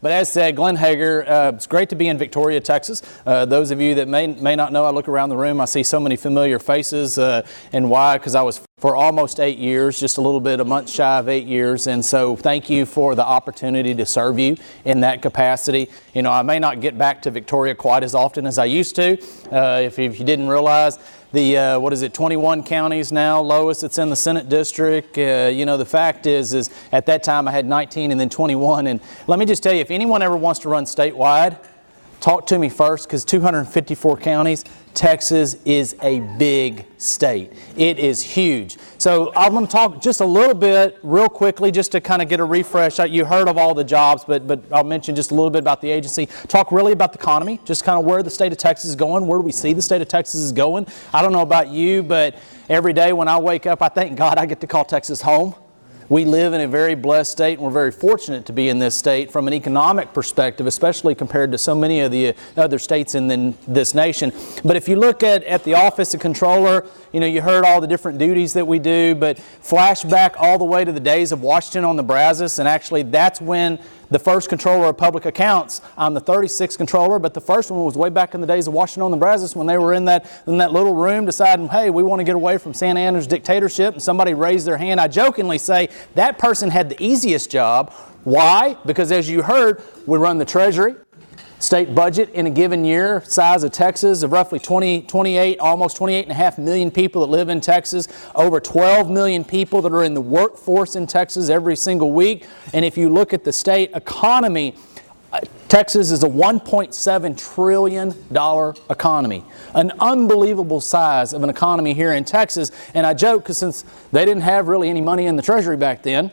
But as said, Glen Heger, it's great to be in Victoria, Texas. Those of you that may not know, I look around the room, I see so many familiar faces. And why? Because I was for almost 8 years, just a month shy of 8 years. And so thank you for the opportunity to serve you in that capacity. You know, I may not get back to Victoria quite as often as I used to. If you didn't realize, the 21 counties now, lowest it's in the Senate district. You know, the fact is at that time I had 19 and then 21. And let me just tell you, if anyone ever wants to run statewide, talk to me first, because 254 counties, Texas is a big state. It is huge. So I'm going to talk just a little bit real quickly just to kind of get a refresh. You heard of all the jobs, but I'll mention just a little bit about the agency. Talk really about the economy, just kind of where the state of Texas is going, where do we see the state of Texas is going. I don't know about you, but every day when I wake up, I thank God I get to call Texas home. We live in a very blessed state, and we're very fortunate to be in this state from an economic perspective, especially compared to so many of the other states in this nation. But if you look at the Office of Controller, you know, you heard all the different duties that we do, but flashback all the way to the days of Washington on the Brazos, and actually that's when the first controller of public accounts, I'm the 36th controller, but the first one was way back in the days of Washington on the Brazos when they were in that little room deciding, hey, we want to get away from Santa Anna's dictatorship, and somebody raised their hand. I jokingly say that person had the easiest job. Why? Because as you heard, we run the Treasury. State budget in a given year, size of Texas of roughly 28, almost 28.5 million people that live in Texas, over 12 million people that are in the workforce in Texas every single week. And if you look at the state economy, Texas is a $1.7 trillion economy, an unbelievable size of an economy here in Texas. And I joke because since they didn't have really any money in the Treasury back then,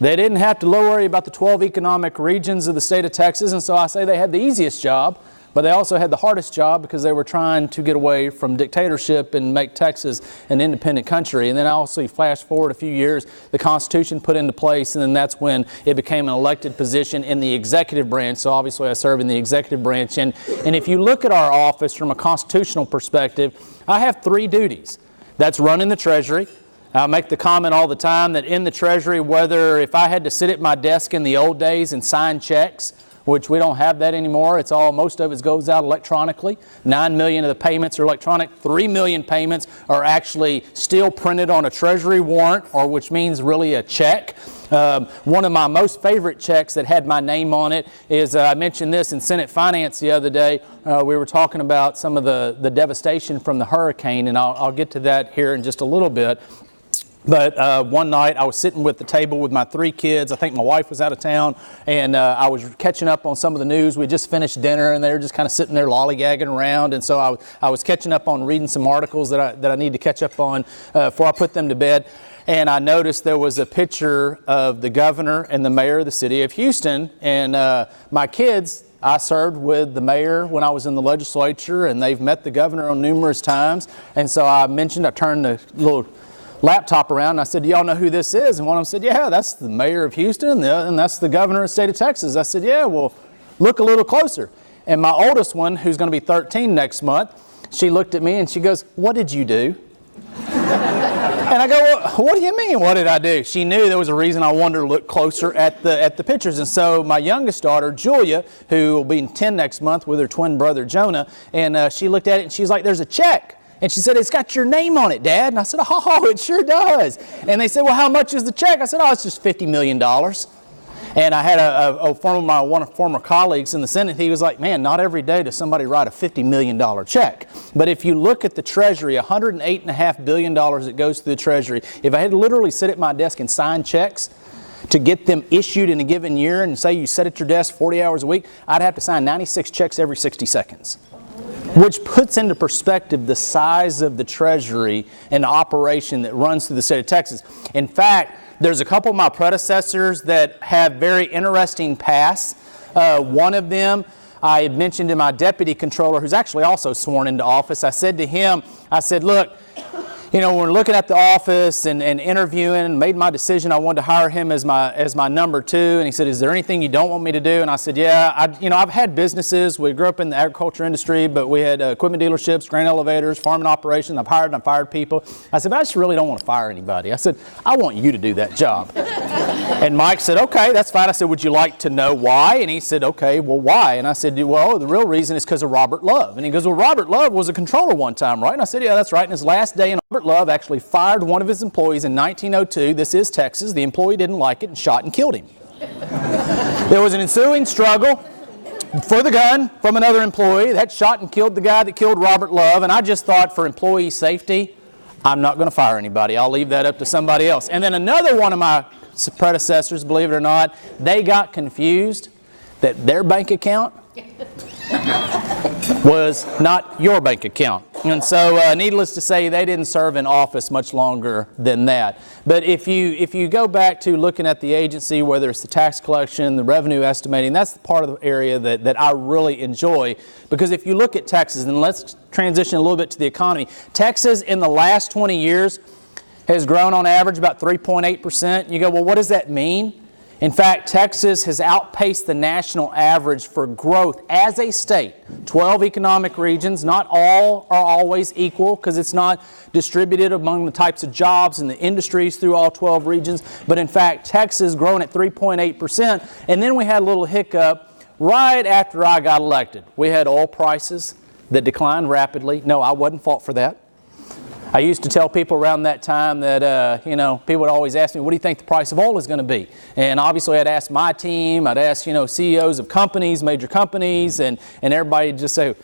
they didn't have to worry about the 12 economic regions of the state of Texas, and so I say they had the easiest job, but they also had the hardest job because they were trying to get away from dictatorship and make Texas an independent country. And then also flash forward a few years, the Constitution put into place, and then that's when it became an elected position in the executive branch. So obviously I serve in the executive branch. And if you look at our office from a constitutional perspective, I have 3 duties. That's running the Treasury. I make the comment all the time that in the Treasury, whether if I had to sit at my desk in the old days and sign checks, which we don't have that anymore, most of it goes out electronically. 9 million of the payments are electronic. 3 million payments are actually still printed on a Treasury warrant, or which means really a check. One of my most favorite checks that had my name on it is, I mentioned this in Senate Finance the other day. We were talking about some of the devastation from the hurricane, and I'll get to that here in just a little bit. But one night I was sitting with the table with my 3 kids. I think my wife was out of town, and I was catching up on some of the news. We just finished dinner, and they were just kind of sitting there lollygagging around. And so I was catching up on reading some articles that I need to catch up on before I put them to bed. And I noticed there was a picture of the governor and the mayor of the city of Houston. And my kids, I served with the mayor when I was in the legislature, and they've met the governor on numerous times. And so I turned the little laptop around, and I said, do y'all know who this is? And one of them said, yeah, that's the mayor of Houston, and that's the governor of the state of Texas. I said, yeah, well, look a little closer. And my oldest one, who's going to be 13 next month, she looked at me and she goes, what did you do? And I go, well, what do you mean, what did I do? She knew there was a reason I wanted to look closer at the pictures. And so my youngest daughter, Julia, who will be 10 next month with her twin brother, Jonah, and she looked at it and she's like, there's a check. And she said, it's got your name on it, Dad. And I said, oh, it sure does. And they said, well, how much is the check? I said, oh, it's just $50 million. And I had one of my former colleagues in the Senate. He was like, man, not every day does somebody write a $50 million check. But if you look at the Treasury, $108.5 billion that goes to the Treasury, if I had to literally sit at my desk and sign checks to get them issued in a given year, and say you sit at your desk 40 hours a week, I'd have to sign 96 checks every 60 seconds. Which puts into perspective the size of the Treasury and the operation that runs through the state of Texas. In fact, there's a couple of my predecessors that have very interesting paths. One of them, I had mentioned to my deputy controller, who's actually also sworn into office. I said to him, I said, look, when we're looking at the office and interviewing, made my decision. I wanted to hire him as my number 2. And he said, "Is there anything you don't want me to do?" And I said, "Yeah, I've had businesses. We grew up in the agriculture industry, but we had equipment dealerships, grain elevators, farming operations. I've hired and fired people." I said, "But I just really don't want to fire anybody." I said, "I want you to do that job." And Mike said, "Okay, that's fine." I said, "Would you like to know why?" And he said, "Okay, well, why?" And I said, "Well, the real reason is because of Robert Love." And he goes, "Well, Robert Love was a controller one time, right?" And I said, "Yeah, that's right." And his last day in Robert Love actually fired one of his employees in 1902. This is Texas. The employee didn't like it and shot and killed him. There was an ensuing struggle for the gun from another employee that shot and killed the guy that killed Robert Love. And I just thought, for employee safety, I'm not going to fire anybody. I'll leave that up to somebody else. And then another one of my predecessors, believe it or not, they got confused that their bank account was not your bank account. And so needless to say, they didn't serve in office much longer than that. But if you go back to looking at the agency, whether it's the tax collection, the revenue estimating, that's the part of the area that I really enjoy. Because if you look at Texas, and let's transition a little bit to the economy, Texas in the last 20 years has grown on average about 3.8%. You go, well, what does that mean? In fact, Texas has outpaced the national average for growth as a state. 12 economic regions, not all are always equal because it's not distributed among the types of jobs and the industries through all 12 regions. But in fact, Texas grown at 3.8%. And then we had a little hiccup right after I got elected. We had oil prices that declined rapidly. No, I wasn't fault for that. I used to tell people around that time that, people would always ask me, "What do you think the price of oil is going to be?" And obviously I'd ask my team, I'd ask, CEOs of companies, major companies, and everybody would just say,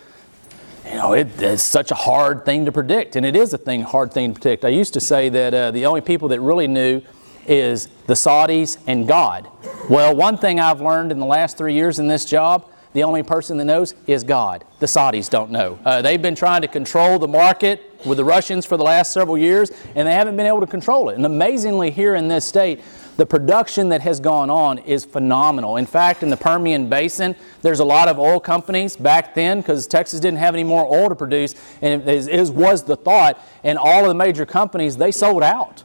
it's such a hard thing to predict. And it is a hard thing to predict. I used to say that the only people that really knew is the Saudis and God. Well, one thing I've learned in the last 3 years in this job, the only person that knows is God. The Saudis don't know. They've been trying to control the market with the Russians for the last several years, and they haven't been able to control it. And amazingly, here in this state, the production that has gone on is phenomenal. In fact, in the Permian Basin, there's a lot of oil companies back then because Texas didn't have any more oil to produce, and it was the thought, and all of the major companies, they sold out.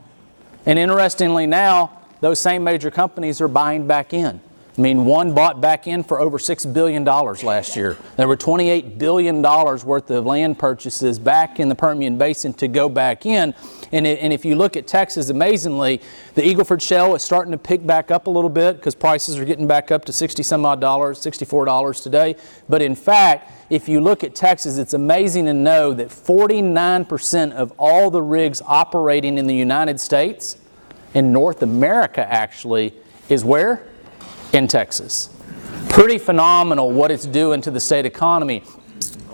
And interestingly now, those same major companies are buying back in. I mean, one bought back in for over $6 billion last year. There were $28 billion worth of land purchases back in the Permian Basin to go back in. And if you look at Texas, amazingly, the Eagle Ford Shale is starting to pick back up a little bit because prices are getting back up to $60-some-odd, $64 today. But in fact, if you look at Texas, it's amazing to know that 49% of all the rigs operating in the United States, in North America actually, is where? In Texas. Pretty phenomenal what it's doing to the state economy.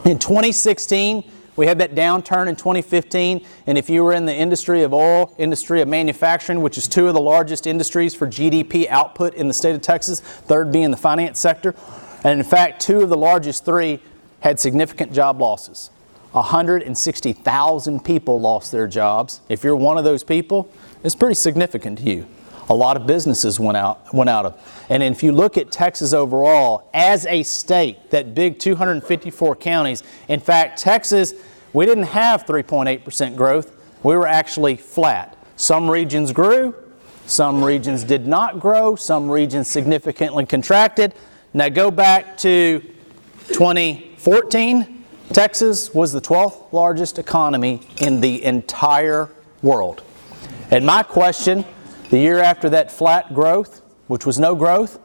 In 2016, we had that downturn in 2015, and if you were in the industry of oil, industry of manufacturing, which is two of the largest industries for GDP output in the state of Texas, third being the finance sector, and in fact, two of the largest three had significant job losses. 160,000 people lost their jobs. If you're one of those people, it's pretty significant to you. A lot of businesses went out of. And if you look at Texas overall, as a state, that big 254 counties, in fact, Texas, we didn't have 3.8% growth. We were actually flat. Some regions grew, some regions did not grow, some regions significantly contracted. Now go back to 2014, Texas was the 12th largest economy in the entire world. And my question, the year after that flat growth, which was no growth,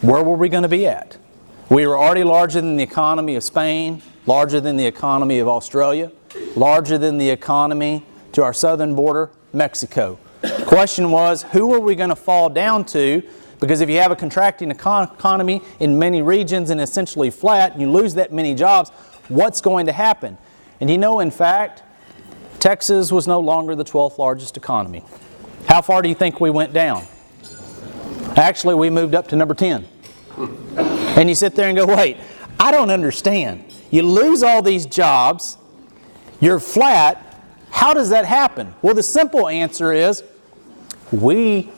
where were we going to be at? We were already larger than the economy of Spain, larger than the economy of Australia, larger than the economy to our southern border, Mexico. The question was, who are we going to fall down to? Because if you have a contracting economy in many regions and essentially flat, and you lose that many jobs, what's going to happen? And in fact, Texas was no longer the 12th largest economy. How far do you think we went down? Actually, we moved up to number 10. And you sit there and go, wait, I don't understand. You lose all these jobs, you're flat, how does that happen? Well, the simple answer is we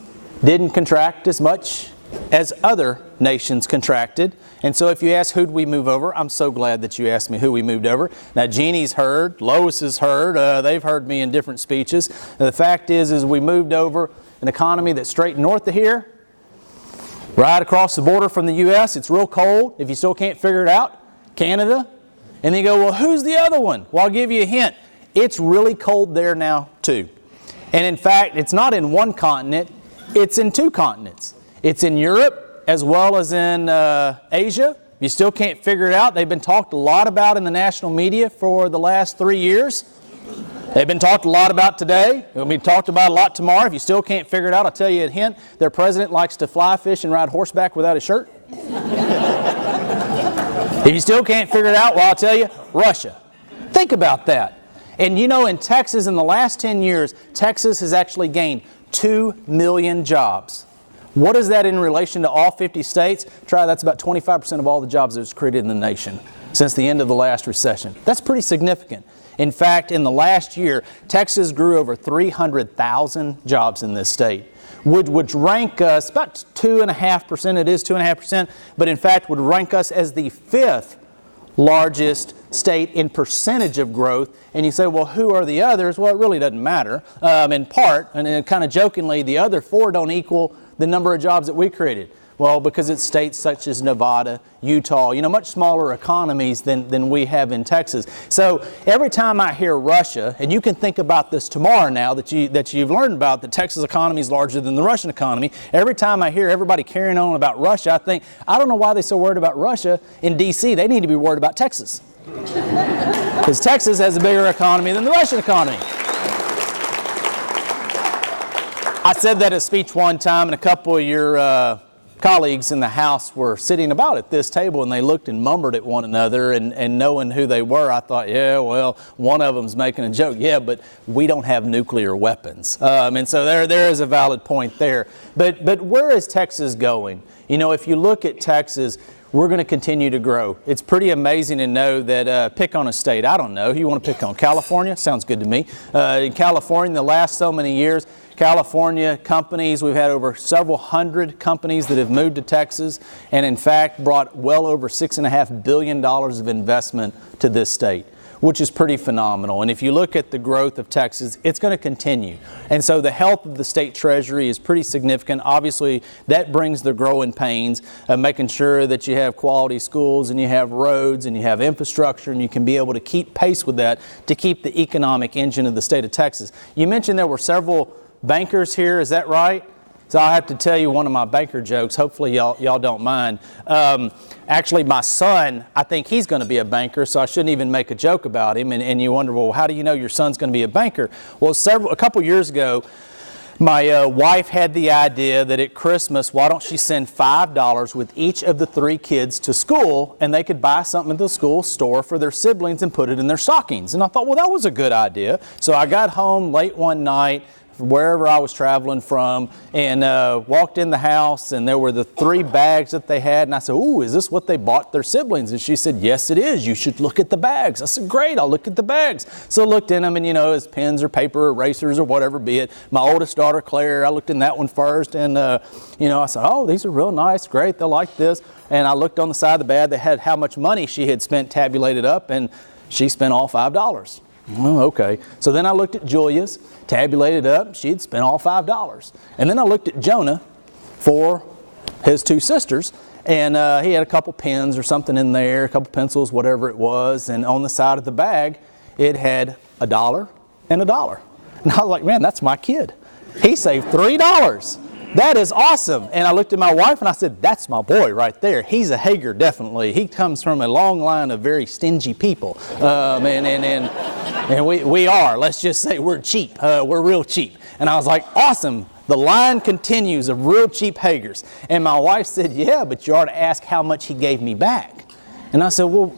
didn't contract as much as other nations contracted. And so if you ask who'd we move over, I'm so glad that you asked me who we moved over. Now Jeannie's heard, Lois has heard, they've heard me in different speeches. The fact is we moved over an economy that's straight north of here, right across the border from the U.S. It's real cold. If you still can't figure it out, Canada. And then you go, well, who's the other one? Well, I'll give you a hint. It's really cold there now too. And in fact, it's not in one continent, it's in two continents. It's in Europe as well as in Asia. You still can't figure it out. They've been talked a lot about in the national media for the last 3 years. They've been talked a lot about today. It'll be talked about a lot tomorrow. If you still can't figure it out, I'll tell you a hint. Their president likes to fly fish and ride horseback without a shirt. If you still can't figure it out, well, I'll tell you, Russia. Think about that. And you know, in Texas, in the last 10 years, Texas has actually gained 2 million jobs. What is that in relation to all 50 states? That's about 25% of all the jobs that was created in the nation since the end of the last recession. That's pretty significant. In fact, in the last year, Texas grew over 300,000 jobs in this state, which rank us about 2.5%. It is 2.5%, but in fact would rank us as the 5th largest state in percentage of growth. And you say, well, who are the others? Well, it really doesn't matter. In part, and kind of jokingly, the other 4 don't equal the number of jobs that we created. Well, because it's states such as Nevada, Utah, much smaller economies than we have in Texas. So every time I hear Russia, and you can think about this tomorrow now that you've learned about the Texas economy is larger than the Russian economy. Every time I hear everybody carrying on about Russia, I think, I don't know why they're so worried about Russia in D.C. They need to be worried about Texas. Because Texas has a bigger economy than the Russian economy. I said that at a speech one time, and a couple of your colleagues in the House were sitting about at this table, and they looked and murmured at one another, and knowing who they were, I thought, yeah, well, one of them's making a joke. Yeah, but we don't have nuclear weapons. And so there is a valid point there. But where is Texas going? If you look at Texas, we're going to continue to grow. It's pretty amazing to know that, pick on a state, I don't know, you want to pick on California? Sounds good to me. In California, the last so many years, California companies, we've had over several hundred companies that have moved to Texas and in fact brought well over $6.5 billion of investment to this state, which is pretty phenomenal. And if you look at the growth of Texas, it's going to continue. And so the health of the state treasury is pretty significant. Obviously, that brings the growing pains of making sure that you have quality schools and you have roads and you have infrastructure and you can be able to keep pace with that to keep the economic engine of the state of Texas. You mentioned there were several bankers here, is that right? So I have to tell you one of my banker jokes. Hopefully y'all don't mind. Actually, my son, I think he's going to be a banker, so I shouldn't even make a joke about him. And you wonder, well, how do you know your son's going to be a banker? Well, a couple years ago, my wife had the idea that at Christmas, why don't she send $5 with each of the 3 kids to school, and they could buy something at the school store for their siblings and put it in their stockings. And I thought, well, that was a good idea. So I got home late one night, wherever I was traveling from, and walked in the house, and there were the 3 bags that they had, and I said, ooh, is this what they bought their siblings? And she said, yes, it is. You should look at the bags. I said, great, I'll look at the bags. So I looked in them, and as pens or paper, erasers or whatever be it. My oldest daughter, Claire, I looked in that one first, and I said, oh, these are real nice, great, they'll like this. And I looked on the side of the bag that had how much money she had spent tabulated up, and she spent all $5. Oh, okay. So then I looked at Julia's, tabulated up, she'd spent all $5. And then I looked at Jonah for his 2 sisters, and he had a couple pens or something in there, a couple pencils, whatever it was, and on the side of the bag, it had $1 and $1. And I was like, man, that's my kid. He saved $3. That is awesome. And I looked at my wife and I said, that's my boy right there. He's a Heger, definitely. He comes from a long line of very stingy people. And we are. Let's just say we're cheap. We're real cheap. And I was like, awesome. The line continues of real cheap Hegers. And my wife said, yeah, but you ought to ask how much he gave me back. And I said, well,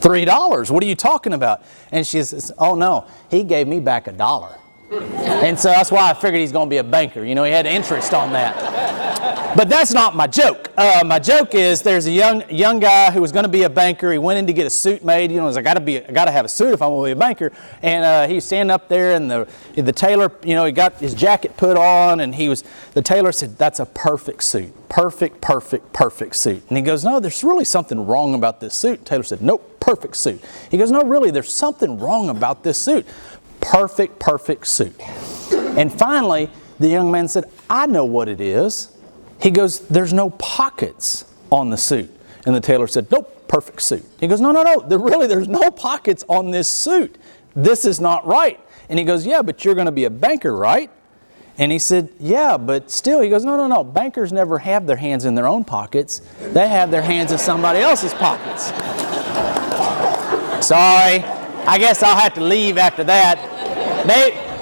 $3. What are you talking about? And she says, oh no, he gave me back $1. And so that's why I figured he's going to be a banker. He had interest on that. But that's not my joke. My joke is there's a young guy who was going to be a banker. He went in to get a suit made. You know, he's like, I got to have a suit if I'm going to be a banker. And he's standing up there, and the tailor, you know, he got his jacket put on, and the tailor said, "That's a perfect suit, perfect suit." And he goes, "No, there's really something wrong about this suit." Tailor said, "Nope, perfect suit." He goes, "No, really, there's something wrong about this suit, perfect suit." And finally, the young man said, "I know what it is." He goes, "There's no pockets on the suit." And the tailor said, "Nope, perfect suit." He goes, No, there's no pockets on this suit. This is not right." And he goes, "Yeah, but you're going to be a banker, right?" And he said, "Yeah, but still." He goes, No. Bankers never have their hands in their own pockets. They have their hands in somebody else's pockets." Sorry, I guess I'll have to leave after that.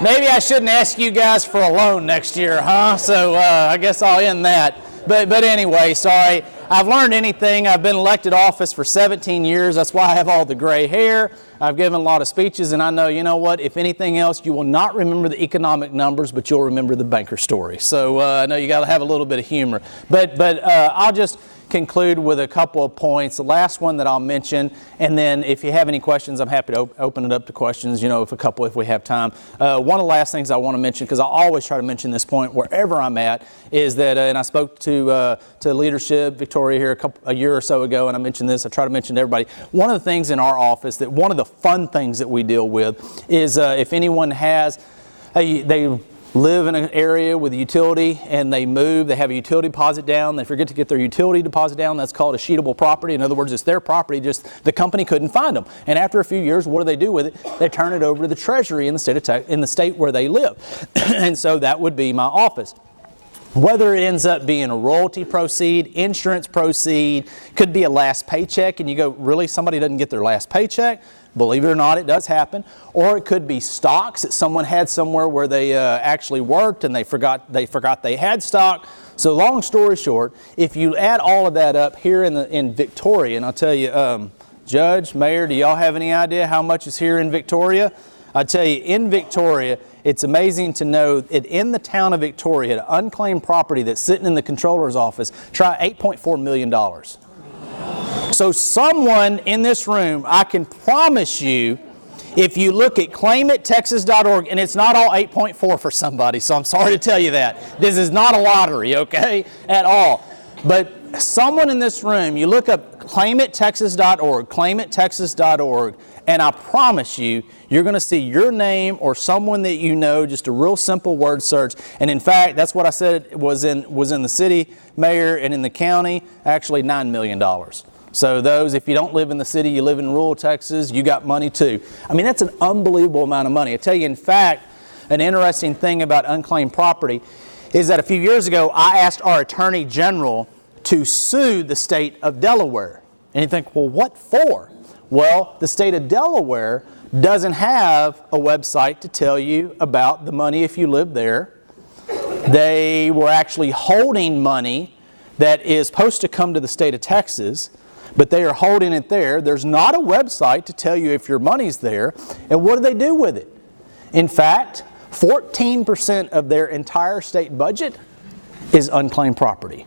Maybe I shouldn't ask you guys for a loan next year, huh? So I guess I'll end that. But anyway, sorry. I've learned anything. I've been elected office for 17 years. That's why I have all the gray hair. I've given a lot of speeches, and I know, you know what, if anything else, you will not remember the economic numbers, but you'll remember the banker story. So I know you got to have a little bit of humor. But I'll just conclude with a couple of points. The last one that I'll mention, and then if you have any questions, I'm happy to open it up to questions, you know, if we have time. One of the last things I want to mention, because I always try to mention this point wherever I'm at, is that, and I spoke to leadership, Victoria, here a year or so ago, and I mentioned this, I try to mention to everybody, one of the things in our office, that one of the fun things that we deal with is if anyone has, they live in an area with a utility and they move, they have a utility deposit down, they forget to get their utility deposit down, that's called a sheetable property. In other words, it's their property, just the company couldn't find them. And after a few years, what do they do with it? They turn it over to the Treasury in the state where they live. And so that would be my office. Whether it ends up being a royalty proceed, insurance proceed, could be a last paycheck, and you go, really, somebody doesn't get their last paycheck? Believe it or not, it does happen. Or it could be stocks that someone had somewhere where they actually worked and they forgot they had stock. So long story short, if you add all of that up here in Victoria, and I'll tell you, Judge, Mayor, do y'all have any idea how much is here in Victoria? I'll tell you, in Victoria, it's amazing to know that in the town of Victoria, an unclaimed property that's sitting in the controller's office, try $8.4 million. So someone in this room, I can promise you, if you look at claimittexas.org, and it's not all 8.4 for somebody, so I'm sorry to tell you that. This is not a lottery, okay, at all. But someone in this room, you look up claimittexas.org, and I promise you, you're going to see your name or someone that you know, just a real simple word search. And in fact, that's what I said was in the city, mayor, and in the county, actually $9 million. So those, if you don't live in the city, you live in rural Texas, you got money too. I mean, that's an unbelievable amount of money. I tell you, in fact, an interesting thing about unclaimed property is that a few years ago, I asked our Attorney General to sue the state of Delaware. And you think, well, what for? Well, the state of Delaware doesn't have a website to tell you about the money if you live there. They were actually holding money that is supposed to come to the state of Texas, but they are holding it there. There's not a website to tell you if your money's there. And what do they do with it? In fact, 14% of their entire state budget is unclaimed property.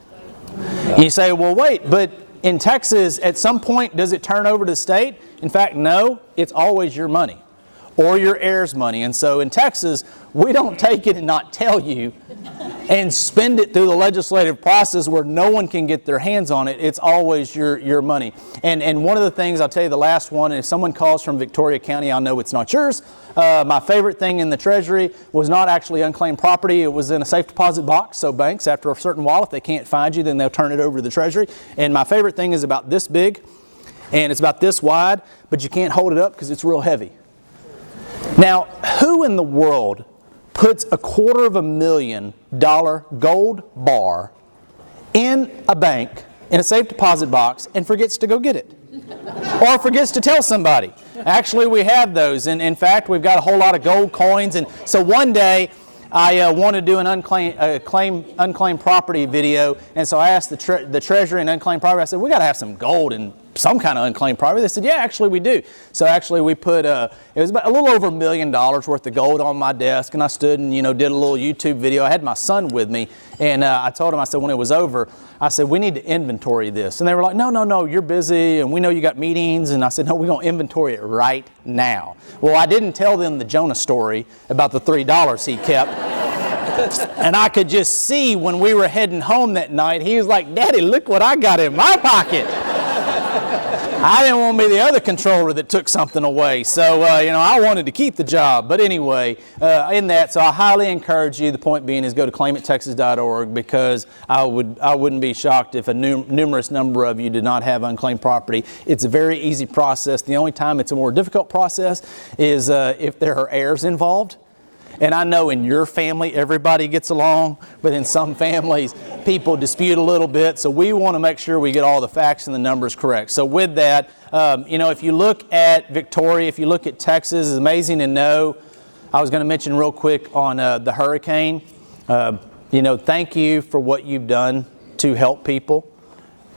And you say, well, wait, but in Texas, at some point, does it turn over to the state? In fact, no, it's always your money or your heirs' money. And so in Texas, we don't take it and not tell you and spend it through the legislative process where no one can get their hands on it. It's always your money. And one of the things, I'll tell you the last one, and if someone calls from Victoria County, I'll know it's not yours. My favorite thing in the Treasury was not actually unclaimed property. It was in a safe deposit box. So banks, after a certain while, if they can't find you, then they'll turn it over to the Treasury. And my favorite thing is about this big, and it's about this wide, but you can't hold it up because it's real heavy. Now, who in the world puts a $250,000 gold bar in a bank, in a safe deposit box, and forgets to go get it? Or forgets to tell somebody? Actually, we have those. And in fact, we've got a whole lot of gold coins. And so one day, I wanted to do an unclaimed property video. And so I asked the Treasury and unclaimed property, I said, we got to have some gold in some kind of unclaimed property? They said, yeah, actually we do. So actually we put, it was about a little over $1 million worth of gold on my desk, and I stood and, did a little YouTube video. I had my son with me, and I told him, I said, when it was over, I said, we need to inventory this. And they were like, no, you're busy, and we know you got meetings. And I said, no, we're going to inventory it right now. Well, I didn't tell them the Jonah story about the $3 he kept. And I could just see when we were heading home that night, he was like, Daddy, look what I got in my pocket. I didn't want to be the other controller that took something away. So, I wanted to keep the job. But anyway, in that, so I highly encourage you, the point being is go to claimittexas.org, because I wouldn't be shocked if a numerous number of you did not have unclaimed property. It's a very easy process. The only time it's a more difficult process is if there are heirs involved. And I know in your family, everybody gets along, but in some families, people dispute a little bit. So we want to make sure we get all the facts and the numbers correct. So with that, if you look at Victoria, if you look at Texas, it's amazing to know. I was going to mention real quick on the hurricane. Thank you for what you've done to help people.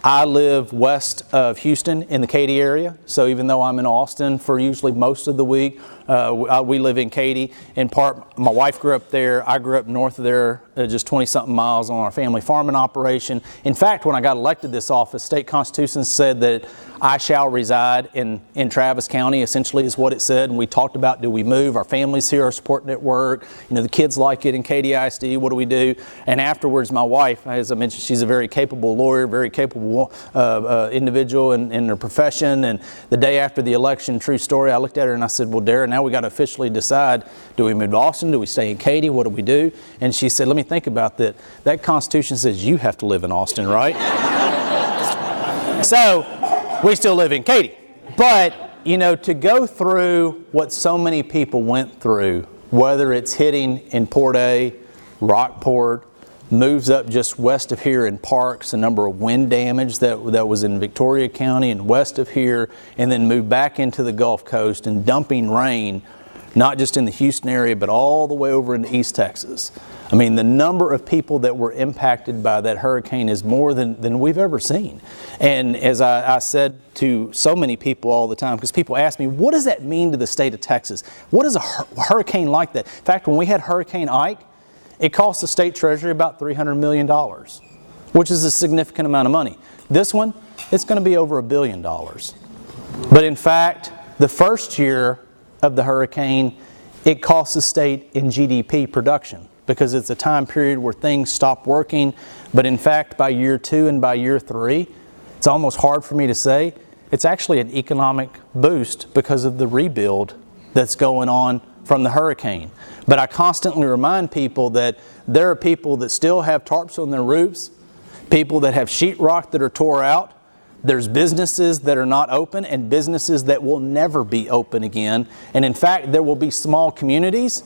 I live west of Houston in the Katy area, so even though I'm in Austin for usually most of the week, we live in Katy. In part, my wife grew up there. I grew up north of there, just 20-something miles on our family farming operation. In fact, when I got elected this office, state constitution said that I shall reside in Travis County, essentially is what it said. And we talked about, do we move? Our family's here, our support network. The kids like it in Katy ISD. What do we do? And afterwards, my wife, as I mentioned, she's a very capable lawyer, very capable individual in her profession. And the day after the election, true story, I looked at her and I said, well, Dara, now we got to officially decide, do we move to Austin? Do we stay in Katy? What do we do? And she said, let me think about that. That Constitution says you have to live in Austin, right? So we still live in Katy. But, to go through what so many people went through, whether it's hitting in Port A, Rockport, moves up just west of here in Parks, a number of wind damage that was in Victoria County and west of here, and then moved back into the Gulf Coast and dumping rain, not just in the Houston area, but all the way over into East Texas. I mean, the number of people that were impacted by that hurricane is more than we've ever seen. And as I said to so many people all the time, because people ask me, what does that mean to the state of Texas? What is a hurricane like that? In fact, when we had Hurricane Ike, it cost the state treasury about $300 million, which is a significant amount of money. This one, it's going to be over $1 billion. But in fact, the first year of the hurricane, it cost the state in GDP production, because it's a time period where things stop working. But in fact, by year 2 and by year 3, it's almost hard for me to say, it's actually an economic boost because of the rebuild that's going on from the hurricane. But I constantly remind people that there are people that still have tarps on their roofs, people that have sheetrock that are tore out. There's businesses that are not open and businesses that will never be open again. And in fact, there will be small communities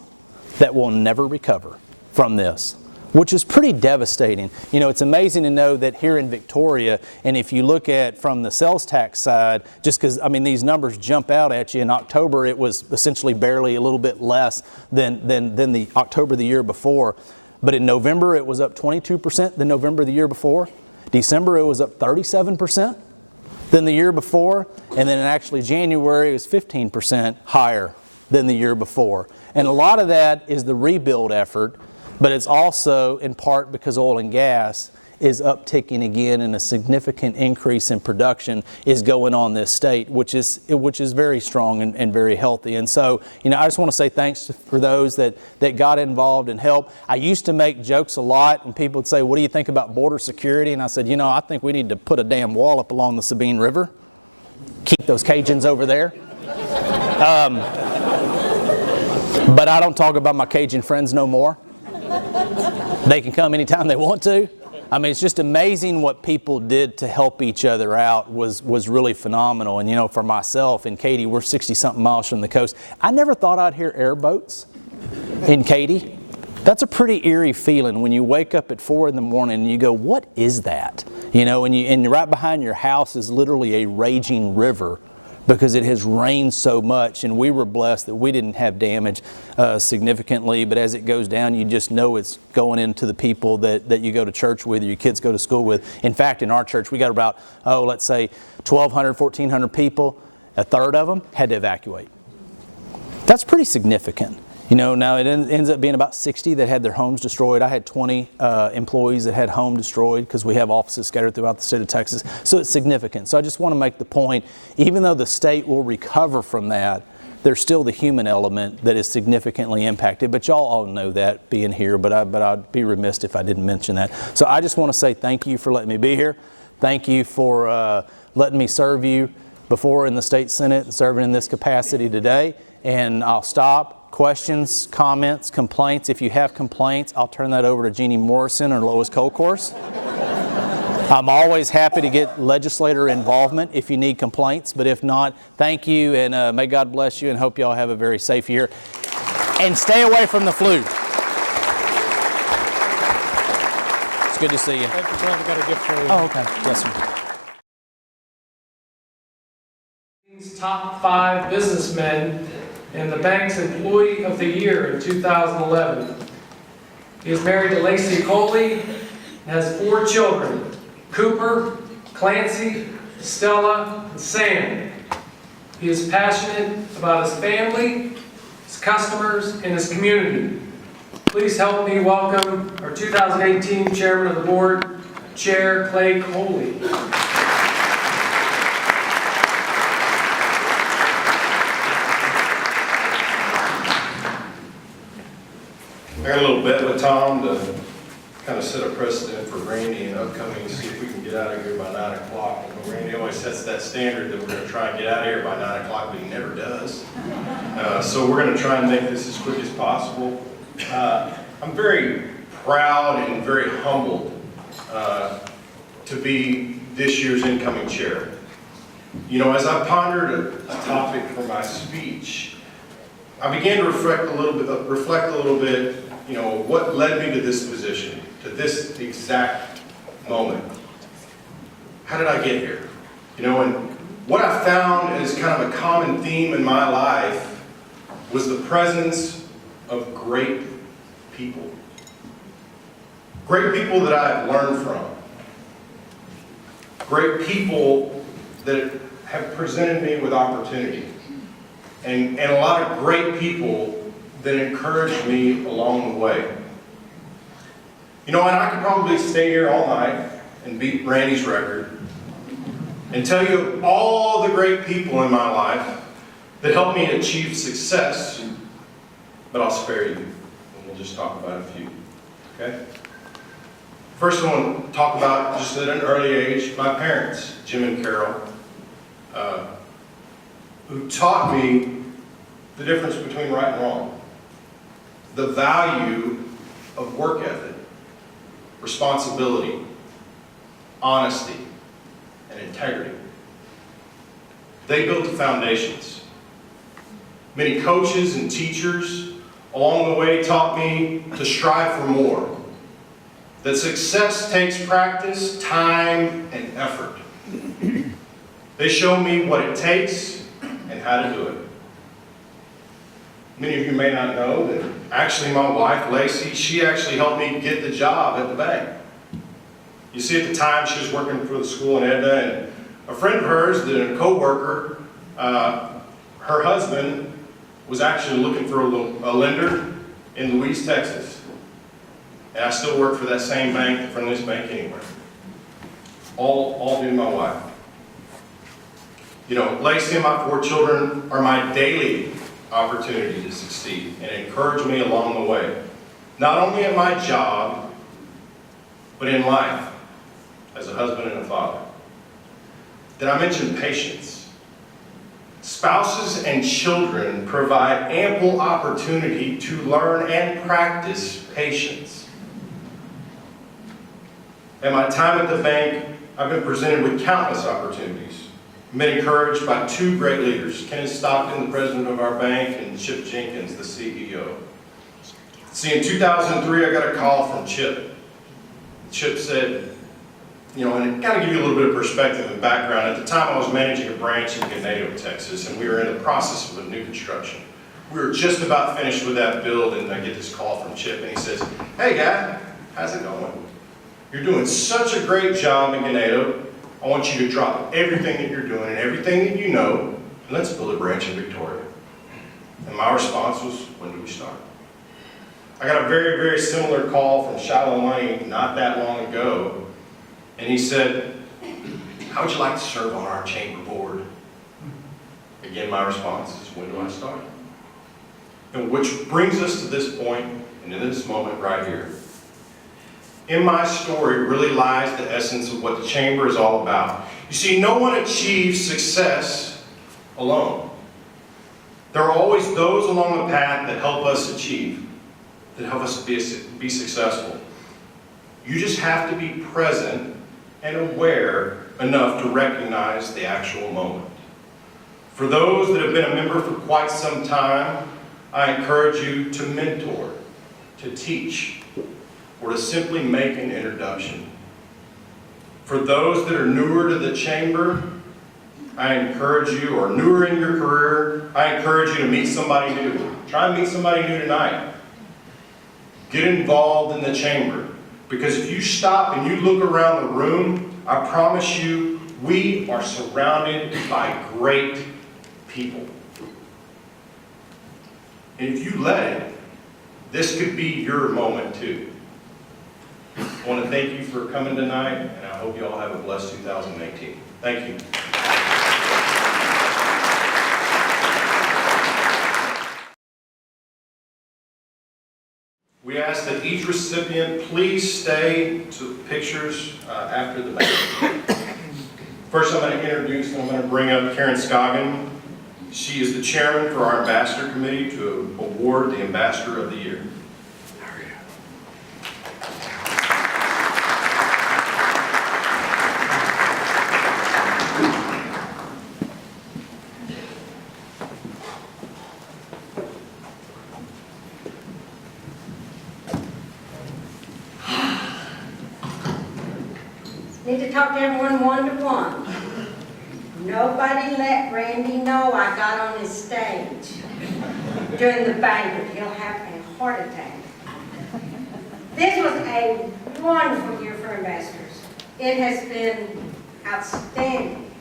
that will never recover from this, which is pretty devastating. It's amazing to know that here in Victoria, and if you look at from the sales tax side, just because, these numbers jump out at you. In October, it was essentially barely a little bit less than the October the year before. But in November, it was up 22% than November the year before. December, it was up 37% than the year before. And then actually January, it was 15% higher than the year before. And a lot of that is the rebuild effort. But it's also in part because oil and gas is upticking again, and a significant increase in production is going on in this state, which is very strong and very healthy. And so, I just want to say thanks for those that got involved and helped. I used to make jokes a lot, and people would say, what do you think about border security? And I said, I think we need to put a damn wall up along the Sabine River. Keep those Cajuns over there. But I don't talk about my Cajun friends no more. They can come anytime they want to. It's just amazing what people did to help each other out was really phenomenal. And for myself in Katy, we're 60-something miles from the coast. I never thought I'd hear airboats in Katy. That's a pretty eerie feeling when you wake up at 4 in the morning and you go, what is that? And right behind your house is literally a raging river because it has rained so much, and we were blessed that we didn't have damage significantly, but as it goes down, you just know it's going into the people that you go to church with, or your kids go to school with. In fact, in our church, we got about, let's say 1,200, 1,400 people. A third of them had to evacuate. That's pretty significant. You know, now it ends up being about 60 that had their homes destroyed. I had 20 employees that had home destroyed because we have offices scattered throughout the state of Texas. So it's significant. So I just want to make the point, even though the state will recover from that, there's still the human element that is significantly impacted. But y'all all know that being here, but I'd be remiss if I didn't mention that. So I just want to say thank you for letting me be here. Thank you for letting me serve you before in the state Senate and serving in this capacity today. And I'll stop. Questions, comments, complaints. If you have complaints, I'll turn that over to Jeannie Morrison or Lois Colcourse. I'm always happy to get legislator involvement if you need complaints, but if not, thank you, and may God bless you, and hope you all have a very safe year. And stay away from the flu. It's good to see you. Thank you, John. I got a gift for you. Oh, okay. Yes, sir. Top 5 businessmen and the bank's Employee of the Year in 2011. He is married to Lacey Coley and has 4 children, Cooper, Clancy, Stella, and Sam. He is passionate about his family, his customers, and his community. Please help me welcome our 2018 Chairman of the Board, Chair Clay Coley. I got a little bet with Tom to kind of set a precedent for Randy and upcoming, see if we can get out of here by 9 o'clock. Randy always sets that standard that we're going to try and get out of here by 9 o'clock, but he never does. So we're going to try and make this as quick as possible. I'm very proud and very humbled to be this year's incoming chair. You know, as I pondered a topic for my speech, I began to reflect a little bit, you know, what led me to this position, to this exact moment. How did I get here? You know, and what I found as kind of a common theme in my life was the presence of great people. Great people that I have learned from. Great people that have presented me with opportunity. And a lot of great people that encouraged me along the way. You know, and I could probably stay here all night and beat Randy's record and tell you all the great people in my life that helped me achieve success, but I'll spare you, and we'll just talk about a few, okay? First, I want to talk about, just at an early age, my parents, Jim and Carol, who taught me the difference between right and wrong, the value of work ethic, responsibility, honesty, and integrity. They built the foundations. Many coaches and teachers along the way taught me to strive for more, that success takes practice, time, and effort. They showed me what it takes and how to do it. Many of you may not know that actually my wife, Lacey, she actually helped me get the job at the bank. You see, at the time she was working for the school in Edna, and a friend of hers, a co-worker, her husband was actually looking for a lender in Louise, Texas. And I still work for that same bank, the friendliest bank anywhere. All due to my wife. You know, Lacey and my 4 children are my daily opportunity to succeed and encourage me along the way. Not only in my job, but in life as a husband and a father. Did I mention patience? Spouses and children provide ample opportunity to learn and practice patience. At my time at the bank, I've been presented with countless opportunities. I've been encouraged by 2 great leaders, Kenneth Stockton, the president of our bank, and Chip Jenkins, the CEO. See, in 2003, I got a call from Chip. Chip said, and it kind of give you a little bit of perspective and background. At the time, I was managing a branch in Keynote, Texas, and we were in the process of a new construction. We were just about finished with that build, and I get this call from Chip, and he says, "Hey, guy, how's it going? You're doing such a great job in Keynote. I want you to drop everything that you're doing and everything that you know, and let's build a branch in Victoria." And my response was, "When do we start?" I got a very, very similar call from Shiloh Money not that long ago, and he said, "How would you like to serve on our chamber board?" Again, my response is, "When do I start?" And which brings us to this point and in this moment right here. In my story really lies the essence of what the chamber is all about. You see, no one achieves success alone. There are always those along the path that help us achieve, that help us be successful. You just have to be present and aware enough to recognize the actual moment. For those that have been a member for quite some time, I encourage you to mentor, to teach, or to simply make an introduction. For those that are newer to the chamber, I encourage you, or newer in your career, I encourage you to meet somebody new. Try and meet somebody new tonight. Get involved in the chamber. Because if you stop and you look around the room, I promise you, we are surrounded by great people. And if you let it, this could be your moment too. I want to thank you for coming tonight, and I hope you all have a blessed 2018. Thank you. We ask that each recipient please stay to pictures after the banquet. First, I'm going to introduce and I'm going to bring up Karen Scoggin. She is the chairman for our ambassador committee to award the Ambassador of the Year. Need to talk to everyone one-to-one. Nobody let Randy know I got on his stage during the banquet. He'll have a heart attack. This was a wonderful year for ambassadors. It has been outstanding.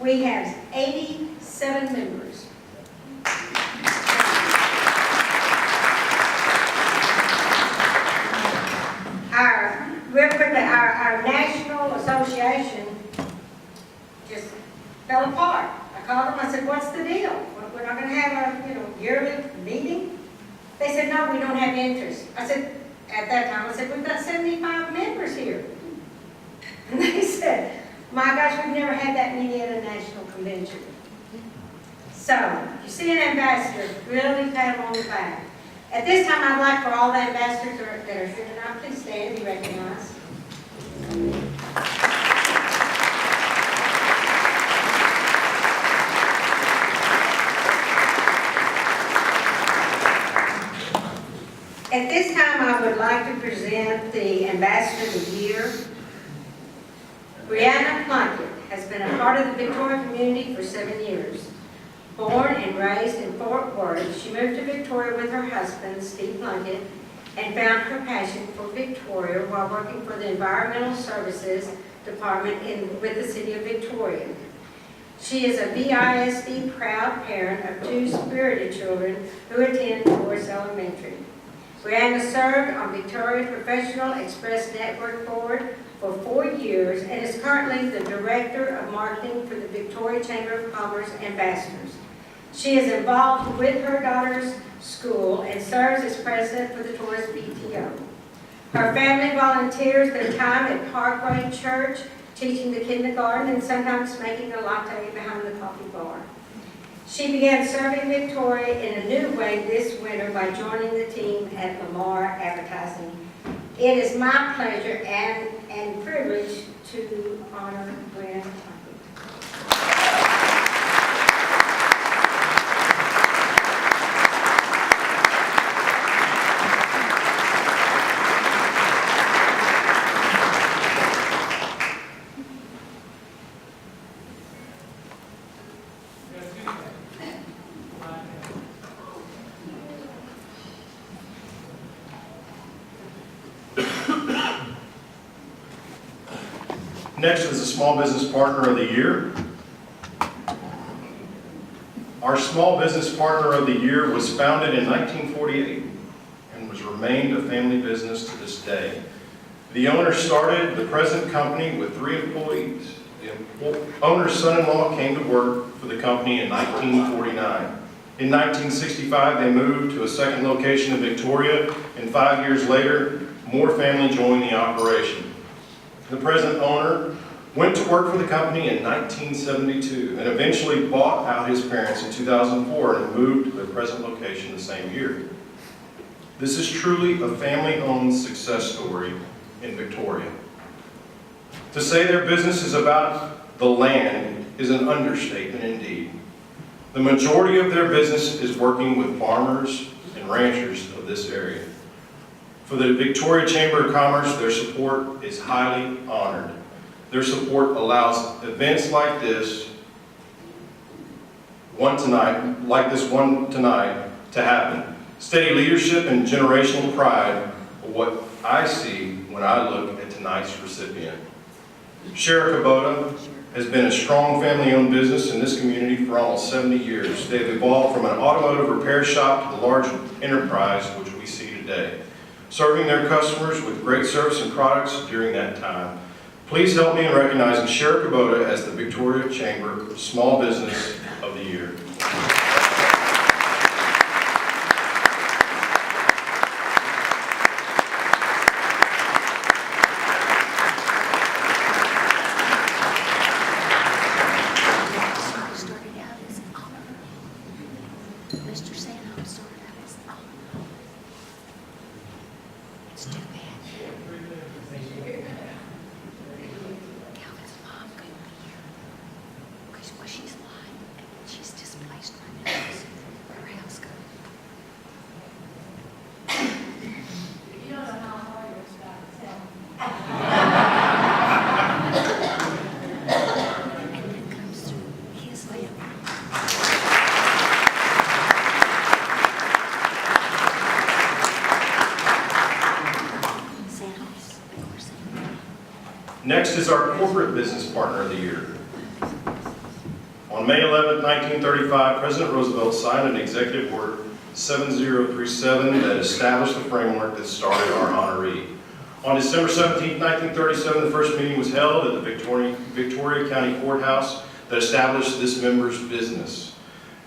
We have 87 members. Real quickly, our national association just fell apart. I called them, I said, "What's the deal? We're not going to have a yearly meeting?" They said, "No, we don't have interest." I said, at that time, I said, "We've got 75 members here." And they said, "My gosh, we've never had that many at a national convention." So, if you see an ambassador, really pat them on the back. At this time, I'd like for all the ambassadors that are here tonight, please stand and be recognized. At this time, I would like to present the Ambassador of the Year. Brianna Plunkett has been a part of the Victoria community for 7 years. Born and raised in Fort Worth, she moved to Victoria with her husband, Steve Plunkett, and found her passion for Victoria while working for the Environmental Services Department with the City of Victoria. She is a BISD proud parent of 2 spirited children who attend Forest Elementary. Brianna served on Victoria's Professional Express Network Board for 4 years and is currently the Director of Marketing for the Victoria Chamber of Commerce Ambassadors. She is involved with her daughter's school and serves as president for the Tourist PTO. Her family volunteers their time at Parkway Church, teaching the kindergarten and sometimes making a latte behind the coffee bar. She began serving Victoria in a new way this winter by joining the team at Lamar Advertising. It is my pleasure and privilege to honor Brianna Plunkett. Next is the Small Business Partner of the Year. Our Small Business Partner of the Year was founded in 1948 and was remained a family business to this day. The owner started the present company with 3 employees. The owner's son-in-law came to work for the company in 1949. In 1965, they moved to a second location in Victoria, and 5 years later, more family joined the operation. The present owner went to work for the company in 1972 and eventually bought out his parents in 2004 and moved to their present location the same year. This is truly a family-owned success story in Victoria. To say their business is about the land is an understatement indeed. The majority of their business is working with farmers and ranchers of this area. For the Victoria Chamber of Commerce, their support is highly honored. Their support allows events like this one tonight to happen. Steady leadership and generational pride are what I see when I look at tonight's recipient. Sheriff Kubota has been a strong family-owned business in this community for almost 70 years. They've evolved from an automotive repair shop to the large enterprise which we see today, serving their customers with great service and products during that time. Please help me in recognizing Sheriff Kubota as the Victoria Chamber Small Business of the Year. Next is our Corporate Business Partner of the Year. On May 11, 1935, President Roosevelt signed an Executive Order 7037 that established the framework that started our honoree. On December 17, 1937, the first meeting was held at the Victoria County Courthouse that established this member's business.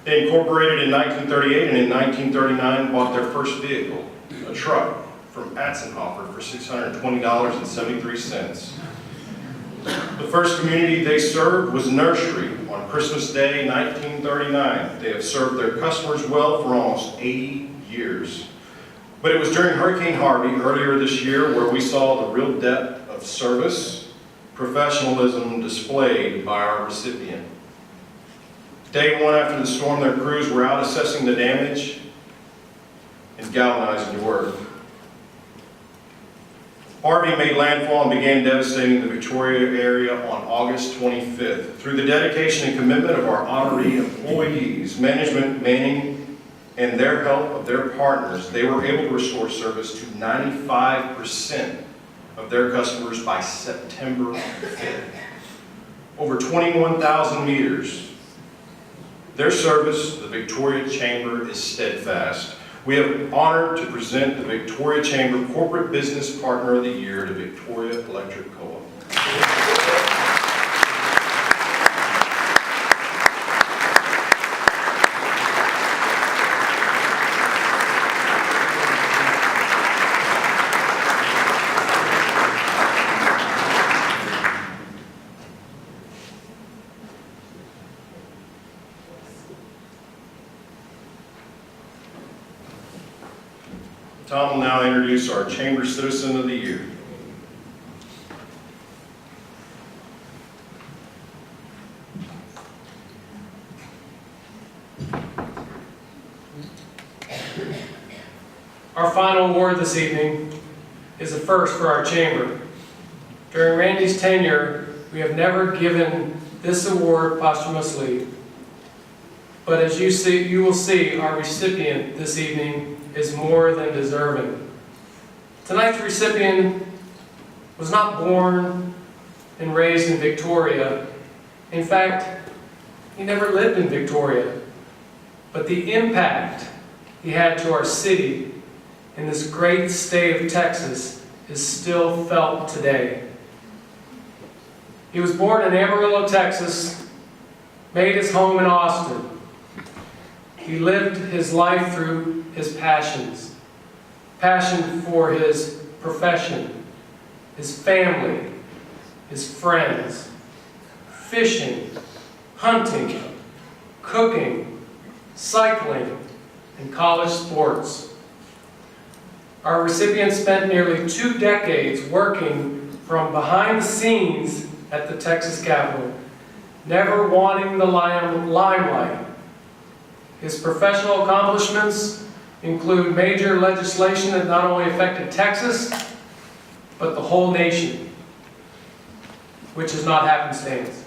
They incorporated in 1938 and in 1939 bought their first vehicle, a truck, from Atzenhofer for $620.73. The first community they served was Nursery on Christmas Day, 1939. They have served their customers well for almost 80 years. But it was during Hurricane Harvey earlier this year where we saw the real depth of service, professionalism displayed by our recipient. Day one after the storm, their crews were out assessing the damage and galvanizing the work. Harvey made landfall and began devastating the Victoria area on August 25th. Through the dedication and commitment of our honoree employees, management, manning, and their help of their partners, they were able to restore service to 95% of their customers by September 5th. Over 21,000 meters. Their service, the Victoria Chamber, is steadfast. We have honored to present the Victoria Chamber Corporate Business Partner of the Year to Victoria Electric Co-op. Tom will now introduce our Chamber Citizen of the Year. Our final award this evening is a first for our Chamber. During Randy's tenure, we have never given this award posthumously. But as you will see, our recipient this evening is more than deserving. Tonight's recipient was not born and raised in Victoria. In fact, he never lived in Victoria. But the impact he had to our city in this great state of Texas is still felt today. He was born in Amarillo, Texas, made his home in Austin. He lived his life through his passions. Passion for his profession, his family, his friends, fishing, hunting, cooking, cycling, and college sports. Our recipient spent nearly 2 decades working from behind the scenes at the Texas Capitol, never wanting the limelight. His professional accomplishments include major legislation that not only affected Texas, but the whole nation, which is not happenstance.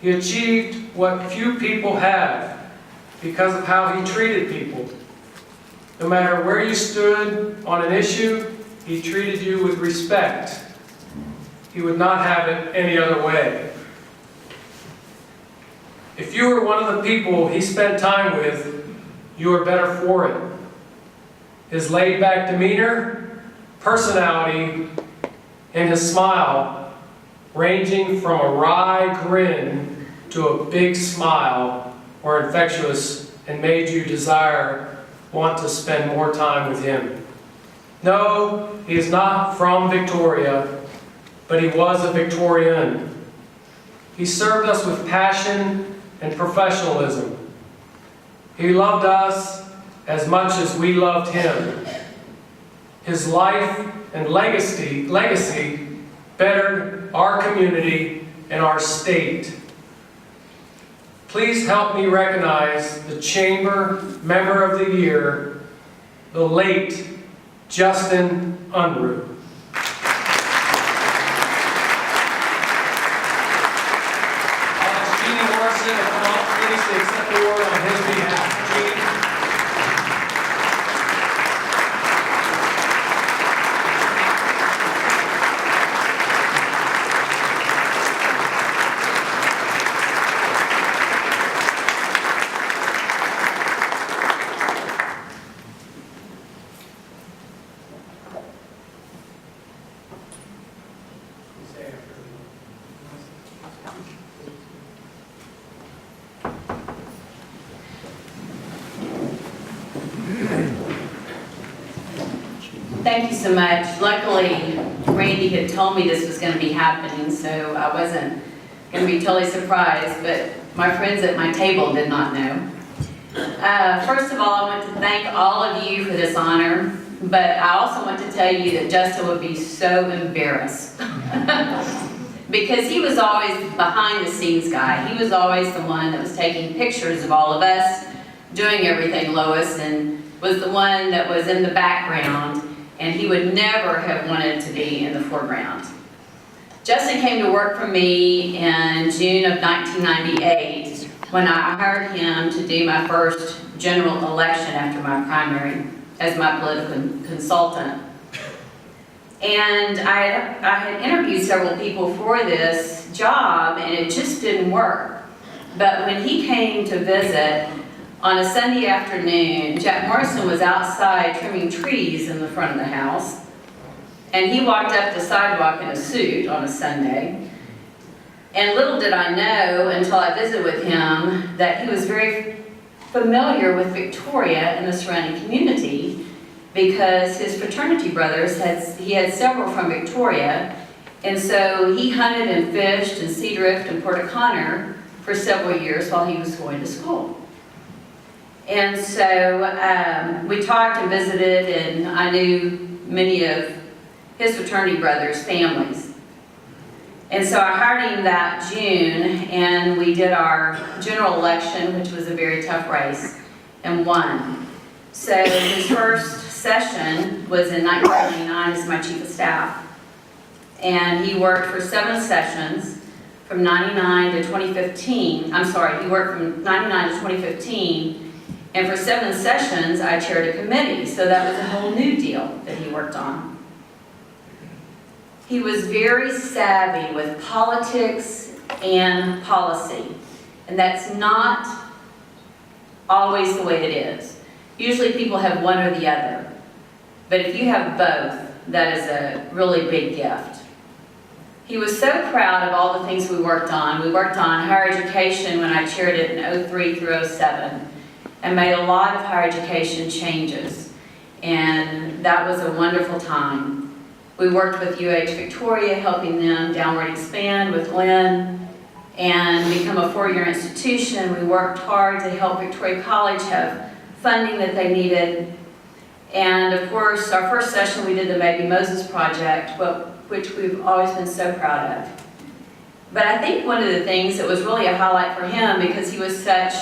He achieved what few people have because of how he treated people. No matter where you stood on an issue, he treated you with respect. He would not have it any other way. If you were one of the people he spent time with, you were better for it. His laid-back demeanor, personality, and his smile, ranging from a wry grin to a big smile, were infectious and made you want to spend more time with him. No, he is not from Victoria, but he was a Victorian. He served us with passion and professionalism. He loved us as much as we loved him. His life and legacy bettered our community and our state. Please help me recognize the Chamber Member of the Year, the late Justin Unruh. To accept the award on his behalf. Gene. Thank you so much. Luckily, Randy had told me this was going to be happening, so I wasn't going to be totally surprised, but my friends at my table did not know. First of all, I want to thank all of you for this honor, but I also want to tell you that Justin would be so embarrassed because he was always behind the scenes guy. He was always the one that was taking pictures of all of us, doing everything, Lois, and was the one that was in the background, and he would never have wanted to be in the foreground. Justin came to work for me in June of 1998 when I hired him to do my first general election after my primary as my political consultant. And I had interviewed several people for this job, and it just didn't work. But when he came to visit on a Sunday afternoon, Jack Morrison was outside trimming trees in the front of the house, and he walked up the sidewalk in a suit on a Sunday. And little did I know until I visited with him that he was very familiar with Victoria and the surrounding community because his fraternity brothers he had several from Victoria, and so he hunted and fished in Seadrift and Port O'Connor for several years while he was going to school. And so we talked and visited, and I knew many of his fraternity brothers' families. And so I hired him that June, and we did our general election, which was a very tough race, and won. So his first session was in 1999 as my chief of staff. And he worked for 7 sessions from 99 to 2015. I'm sorry, he worked from 99 to 2015. And for 7 sessions, I chaired a committee, so that was a whole new deal that he worked on. He was very savvy with politics and policy, and that's not always the way it is. Usually people have one or the other, but if you have both, that is a really big gift. He was so proud of all the things we worked on. We worked on higher education when I chaired it in 03 through 07, and made a lot of higher education changes, and that was a wonderful time. We worked with UH Victoria, helping them downward expand with Glen and become a four-year institution. We worked hard to help Victoria College have funding that they needed. And of course, our first session we did the Baby Moses Project, which we've always been so proud of. But I think one of the things that was really a highlight for him, because he was such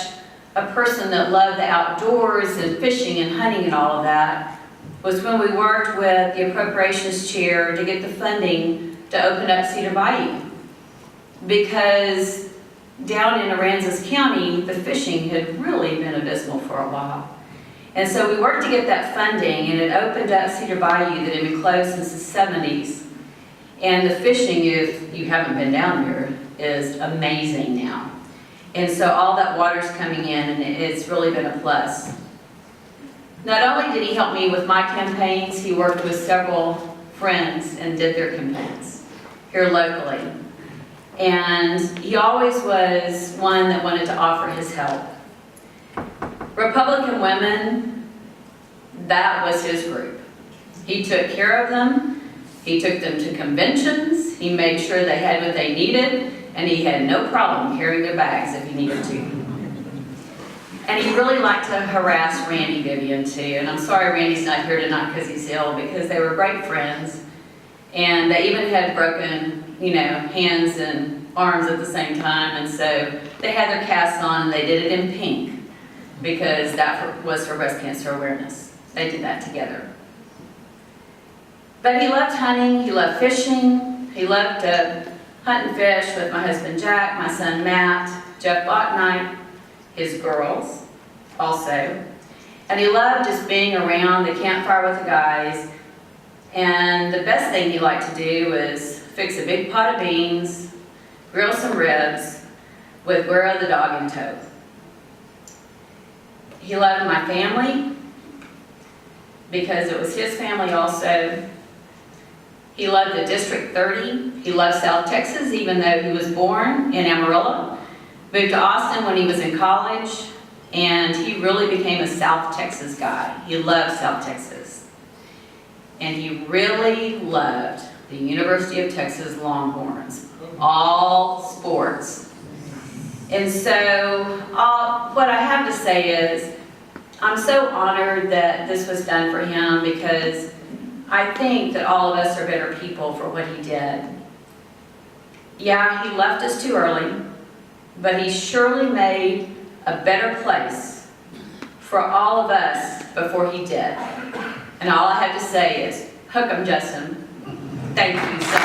a person that loved the outdoors and fishing and hunting and all of that, was when we worked with the appropriations chair to get the funding to open up Cedar Bayou. Because down in Aransas County, the fishing had really been abysmal for a while. And so we worked to get that funding, and it opened up Cedar Bayou that had been closed since the 70s. And the fishing, if you haven't been down there, is amazing now. And so all that water's coming in, and it's really been a plus. Not only did he help me with my campaigns, he worked with several friends and did their campaigns here locally. And he always was one that wanted to offer his help. Republican women, that was his group. He took care of them. He took them to conventions. He made sure they had what they needed, and he had no problem carrying their bags if he needed to. And he really liked to harass Randy Vivian too. And I'm sorry Randy's not here tonight because he's ill, because they were great friends. And they even had broken, hands and arms at the same time. And so they had their casts on, and they did it in pink because that was for breast cancer awareness. They did that together. But he loved hunting, he loved fishing, he loved to hunt and fish with my husband Jack, my son Matt, Jeff Bachnight, his girls also. And he loved just being around the campfire with the guys. And the best thing he liked to do was fix a big pot of beans, grill some ribs with Guerra the dog in tow. He loved my family because it was his family also. He loved the District 30. He loved South Texas, even though he was born in Amarillo. Moved to Austin when he was in college, and he really became a South Texas guy. He loved South Texas. And he really loved the University of Texas Longhorns, all sports. And so what I have to say is, I'm so honored that this was done for him, because I think that all of us are better people for what he did. Yeah, he left us too early, but he surely made a better place for all of us before he did. And all I have to say is, hook 'em, Justin. Thank you so much.